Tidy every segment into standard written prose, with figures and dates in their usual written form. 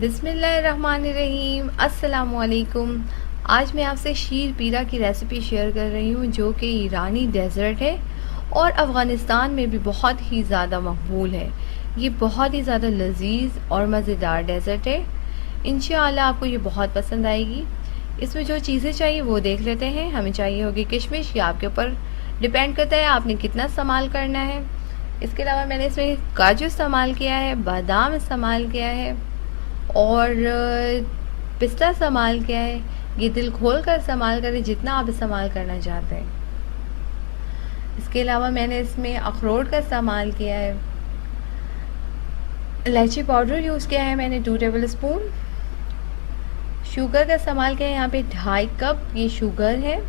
बिस्मिल्लाहिर्रहमानिर्रहीम। अस्सलामुअलैकुम। आज मैं आपसे शीर पीरा की रेसिपी शेयर कर रही हूँ जो कि ईरानी डेज़र्ट है और अफ़गानिस्तान में भी बहुत ही ज़्यादा मकबूल है। ये बहुत ही ज़्यादा लजीज और मज़ेदार डेज़र्ट है। इंशाअल्लाह आपको ये बहुत पसंद आएगी। इसमें जो चीज़ें चाहिए वो देख लेते हैं। हमें चाहिए होगी किशमिश, या आपके ऊपर डिपेंड करता है आपने कितना इस्तेमाल करना है। इसके अलावा मैंने इसमें काजू इस्तेमाल किया है, बादाम इस्तेमाल किया है और पिस्ता इस्तेमाल किया है। ये दिल खोल कर इस्तेमाल करें जितना आप इस्तेमाल करना चाहते हैं। इसके अलावा मैंने इसमें अखरोट का इस्तेमाल किया है। इलायची पाउडर यूज़ किया है मैंने 2 टेबल स्पून। शुगर का इस्तेमाल किया है, यहाँ पे 2.5 कप ये शुगर है।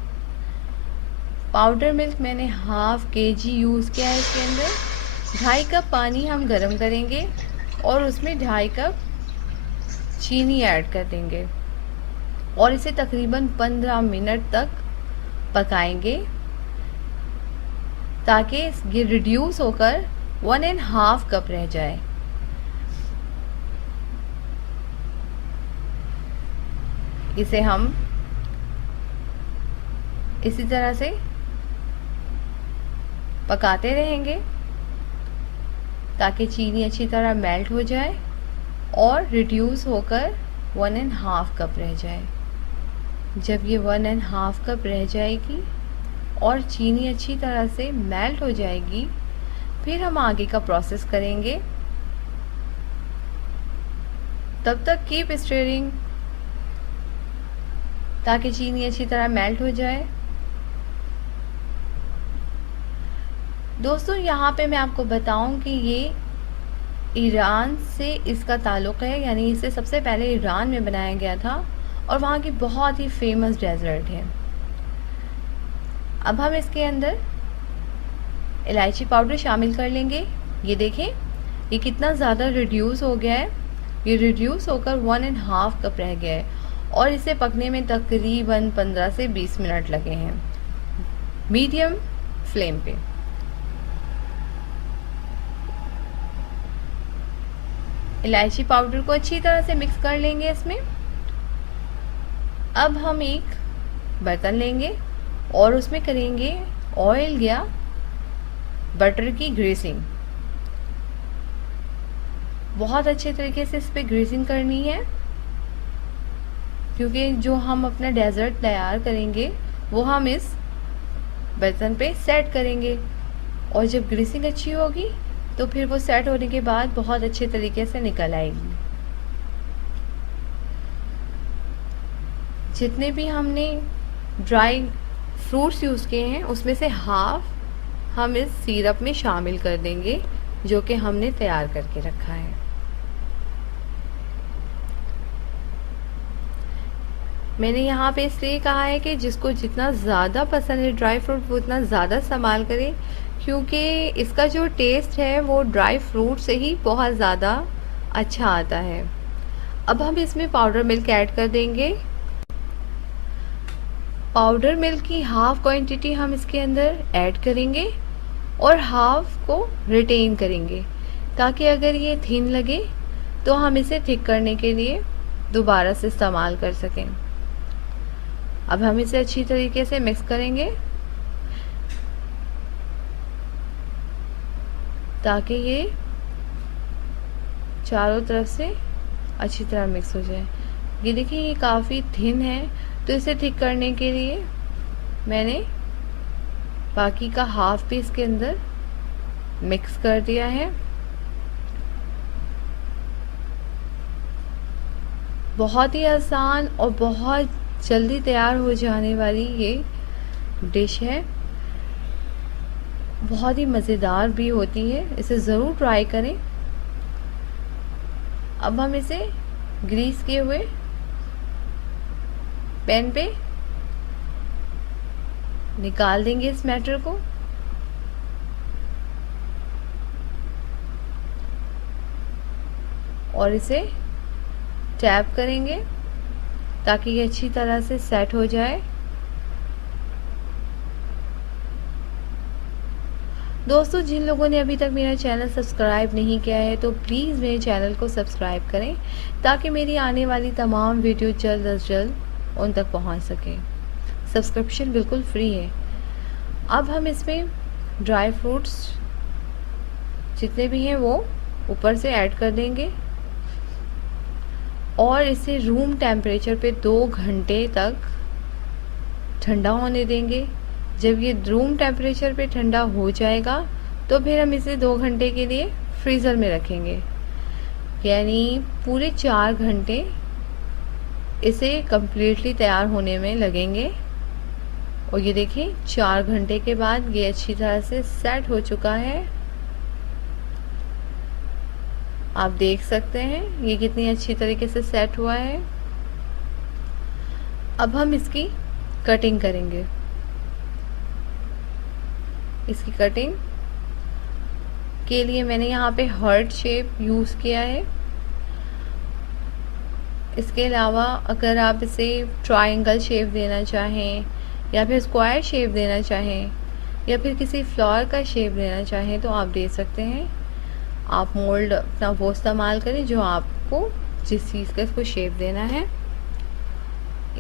पाउडर मिल्क मैंने हाफ केजी यूज़ किया है। इसके अंदर 2.5 कप पानी हम गर्म करेंगे और उसमें 2.5 कप चीनी ऐड कर देंगे और इसे तकरीबन 15 मिनट तक पकाएंगे ताकि ये रिड्यूस होकर 1.5 कप रह जाए। इसे हम इसी तरह से पकाते रहेंगे ताकि चीनी अच्छी तरह मेल्ट हो जाए और रिड्यूस होकर 1.5 कप रह जाए। जब ये 1.5 कप रह जाएगी और चीनी अच्छी तरह से मेल्ट हो जाएगी, फिर हम आगे का प्रोसेस करेंगे। तब तक कीप स्टीयरिंग ताकि चीनी अच्छी तरह मेल्ट हो जाए। दोस्तों, यहाँ पे मैं आपको बताऊं कि ये ईरान से इसका ताल्लुक़ है, यानी इसे सबसे पहले ईरान में बनाया गया था और वहाँ की बहुत ही फेमस डेजर्ट है। अब हम इसके अंदर इलायची पाउडर शामिल कर लेंगे। ये देखें, ये कितना ज़्यादा रिड्यूस हो गया है। ये रिड्यूस होकर 1.5 कप रह गया है और इसे पकने में तकरीबन 15 से 20 मिनट लगे हैं मीडियम फ्लेम पे। इलायची पाउडर को अच्छी तरह से मिक्स कर लेंगे इसमें। अब हम एक बर्तन लेंगे और उसमें करेंगे ऑयल या बटर की ग्रीसिंग। बहुत अच्छे तरीके से इस पर ग्रीसिंग करनी है क्योंकि जो हम अपना डेजर्ट तैयार करेंगे वो हम इस बर्तन पे सेट करेंगे और जब ग्रीसिंग अच्छी होगी तो फिर वो सेट होने के बाद बहुत अच्छे तरीके से निकल आएगी। जितने भी हमने ड्राई फ्रूट्स यूज़ किए हैं उसमें से हाफ हम इस सिरप में शामिल कर देंगे जो कि हमने तैयार करके रखा है। मैंने यहाँ पे इसलिए कहा है कि जिसको जितना ज़्यादा पसंद है ड्राई फ्रूट वो उतना ज़्यादा इस्तेमाल करें क्योंकि इसका जो टेस्ट है वो ड्राई फ्रूट से ही बहुत ज़्यादा अच्छा आता है। अब हम इसमें पाउडर मिल्क ऐड कर देंगे। पाउडर मिल्क की हाफ क्वांटिटी हम इसके अंदर ऐड करेंगे और हाफ को रिटेन करेंगे ताकि अगर ये थिन लगे तो हम इसे थिक करने के लिए दोबारा से इस्तेमाल कर सकें। अब हम इसे अच्छी तरीके से मिक्स करेंगे ताकि ये चारों तरफ से अच्छी तरह मिक्स हो जाए। ये देखिए, ये काफ़ी थिन है तो इसे थिक करने के लिए मैंने बाकी का हाफ भी इसके अंदर मिक्स कर दिया है। बहुत ही आसान और बहुत जल्दी तैयार हो जाने वाली ये डिश है। बहुत ही मज़ेदार भी होती है, इसे ज़रूर ट्राई करें। अब हम इसे ग्रीस किए हुए पैन पे निकाल देंगे इस बैटर को और इसे टैप करेंगे ताकि ये अच्छी तरह से सेट हो जाए। दोस्तों, जिन लोगों ने अभी तक मेरा चैनल सब्सक्राइब नहीं किया है तो प्लीज़ मेरे चैनल को सब्सक्राइब करें ताकि मेरी आने वाली तमाम वीडियो जल्द अज जल्द उन तक पहुंच सके। सब्सक्रिप्शन बिल्कुल फ्री है। अब हम इसमें ड्राई फ्रूट्स जितने भी हैं वो ऊपर से ऐड कर देंगे और इसे रूम टेम्परेचर पे 2 घंटे तक ठंडा होने देंगे। जब ये रूम टेम्परेचर पे ठंडा हो जाएगा तो फिर हम इसे 2 घंटे के लिए फ्रीज़र में रखेंगे, यानी पूरे 4 घंटे इसे कम्प्लीटली तैयार होने में लगेंगे। और ये देखिए 4 घंटे के बाद ये अच्छी तरह से सेट हो चुका है। आप देख सकते हैं ये कितनी अच्छी तरीके से सेट हुआ है। अब हम इसकी कटिंग करेंगे। इसकी कटिंग के लिए मैंने यहाँ पे हार्ट शेप यूज़ किया है। इसके अलावा अगर आप इसे ट्रायंगल शेप देना चाहें या फिर स्क्वायर शेप देना चाहें या फिर किसी फ्लावर का शेप देना चाहें तो आप दे सकते हैं। आप मोल्ड अपना वो इस्तेमाल करें जो आपको जिस चीज़ का इसको शेप देना है।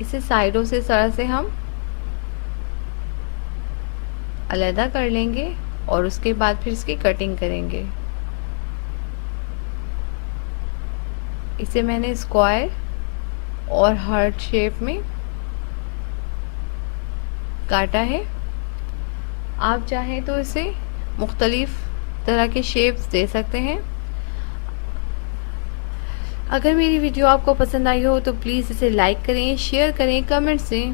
इसे साइडों से इस तरह से हम अलग कर लेंगे और उसके बाद फिर इसकी कटिंग करेंगे। इसे मैंने स्क्वायर और हार्ट शेप में काटा है। आप चाहें तो इसे मुख्तलिफ तरह के शेप्स दे सकते हैं। अगर मेरी वीडियो आपको पसंद आई हो तो प्लीज़ इसे लाइक करें, शेयर करें, कमेंट्स दें।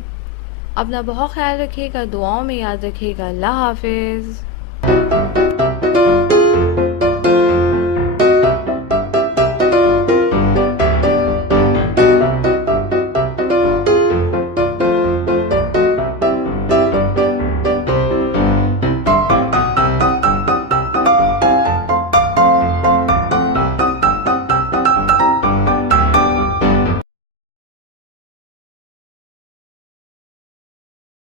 अपना बहुत ख्याल रखिएगा, दुआओं में याद रखिएगा। अल्लाह हाफिज़।